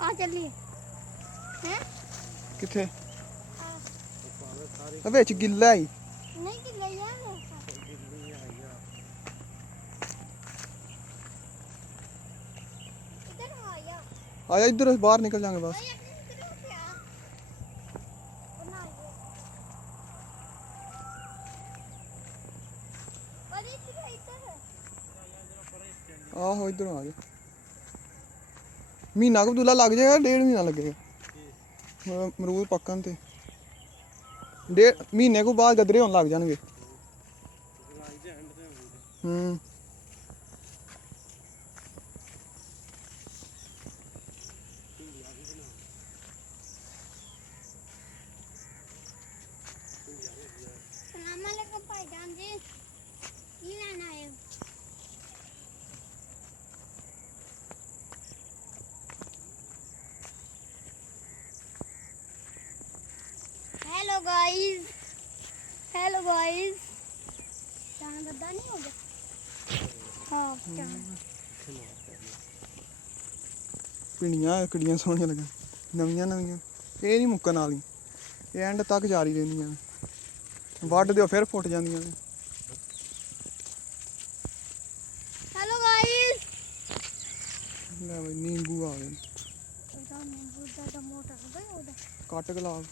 ਆ ਚੱਲੀਏ ਹੈ ਕਿੱਥੇ ਵਿੱਚ ਗਿੱਲਾ ਹੀ ਨਹੀਂ ਕਿ ਲੈ ਯਾਰ इधर आ या ਆਜਾ ਇੱਧਰ ਬਾਹਰ ਨਿਕਲ ਜਾਾਂਗੇ ਬਸ भाई इधर हो क्या बना ये भाई इधर ਆਹੋ ਇੱਧਰੋਂ ਆ ਜਾ ਮਹੀਨਾ ਕੁ ਦੁੱਲਾ ਲੱਗ ਜਾਏਗਾ 1.5 ਮਹੀਨਾ ਲੱਗੇਗਾ ਅਮਰੂਦ ਪੱਕਣ ਤੇ 1.5 ਮਹੀਨੇ ਕੁ ਬਾਅਦ ਗਦਰੇ ਹੋਣ ਲੱਗ ਜਾਣਗੇ ਹੂੰ सलाम अलैकुम भाईजान जी ये लेना है हेलो गाइस चांद गद्दा नहीं हो गया हाँ चांद ਪਿੰਡੀਆਂ ਕਿੱਡੀਆਂ ਸੋਹਣੀਆਂ ਲੱਗਣ ਨਵੀਆਂ ਨਵੀਆਂ ਇਹ ਨਹੀਂ ਮੁੱਕਣ ਵਾਲੀ ਇਹ ਐਂਡ ਤੱਕ ਜਾਰੀ ਰਹਿੰਦੀਆਂ ਵੱਢ ਦਿਓ ਫਿਰ ਫੁੱਟ ਜਾਂਦੀਆਂ ਨੇ हेलो गाइस ਲੈ ਬਈ ਨਿੰਬੂ ਆ ਗਏ ਇਹਦਾ ਨਿੰਬੂ ਦਾ ਮੋਟਾ ਹੁੰਦਾ ਉਹਦਾ ਕੱਟ ਗਲਾਬ